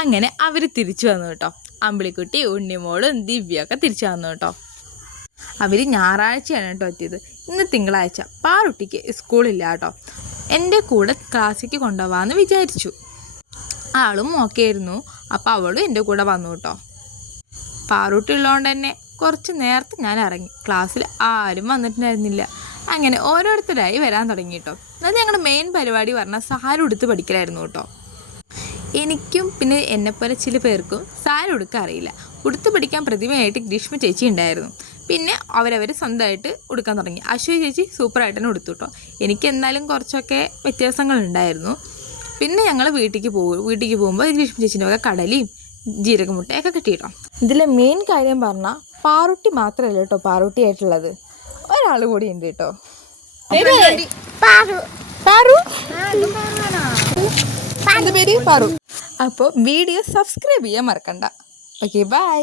അങ്ങനെ അവർ തിരിച്ചു വന്നു കേട്ടോ. അമ്പിളിക്കുട്ടി, ഉണ്ണിമോളും ദിവ്യൊക്കെ തിരിച്ചു വന്നു കേട്ടോ. അവർ ഞായറാഴ്ചയാണ് കേട്ടോ എത്തിയത്. ഇന്ന് തിങ്കളാഴ്ച. പാറുട്ടിക്ക് സ്കൂളില്ല കേട്ടോ. എൻ്റെ കൂടെ ക്ലാസ്സിലേക്ക് കൊണ്ടുപോകാമെന്ന് വിചാരിച്ചു. ആളും ഓക്കെ ആയിരുന്നു. അപ്പോൾ അവളും എൻ്റെ കൂടെ വന്നു കേട്ടോ. പാറുട്ടി ഉള്ളതുകൊണ്ട് തന്നെ കുറച്ച് നേരത്തെ ഞാൻ ഇറങ്ങി. ക്ലാസ്സിൽ ആരും വന്നിട്ടുണ്ടായിരുന്നില്ല. അങ്ങനെ ഓരോരുത്തരായി വരാൻ തുടങ്ങി കേട്ടോ. അത് ഞങ്ങളുടെ മെയിൻ പരിപാടി പറഞ്ഞാൽ സാരി ഉടുത്ത് പഠിക്കലായിരുന്നു കേട്ടോ. എനിക്കും പിന്നെ എന്നെപ്പോലെ ചില പേർക്കും സാരി ഉടുക്കാൻ അറിയില്ല. ഉടുത്ത് പഠിക്കാൻ പ്രതിമയായിട്ട് ഗ്രീഷ്മ ചേച്ചി ഉണ്ടായിരുന്നു. പിന്നെ അവരവർ സ്വന്തമായിട്ട് ഉടുക്കാൻ തുടങ്ങി. അശ്വതി ചേച്ചി സൂപ്പറായിട്ട് തന്നെ ഉടുത്തു കേട്ടോ. എനിക്ക് എന്നാലും കുറച്ചൊക്കെ വ്യത്യാസങ്ങളുണ്ടായിരുന്നു. പിന്നെ ഞങ്ങൾ വീട്ടിലേക്ക് പോകുമ്പോൾ ഗ്രീഷ്മ ചേച്ചിൻ്റെ വക കടലയും ജീരകമുട്ടയൊക്കെ കിട്ടി കേട്ടോ. ഇതിലെ മെയിൻ കാര്യം പറഞ്ഞാൽ പാറുട്ടി മാത്രമല്ല കേട്ടോ പാറുട്ടിയായിട്ടുള്ളത്, ഒരാൾ കൂടി ഉണ്ട് കേട്ടോ. പാറു. അപ്പോൾ വീഡിയോ സബ്സ്ക്രൈബ് ചെയ്യാൻ മറക്കണ്ട. Okay, by.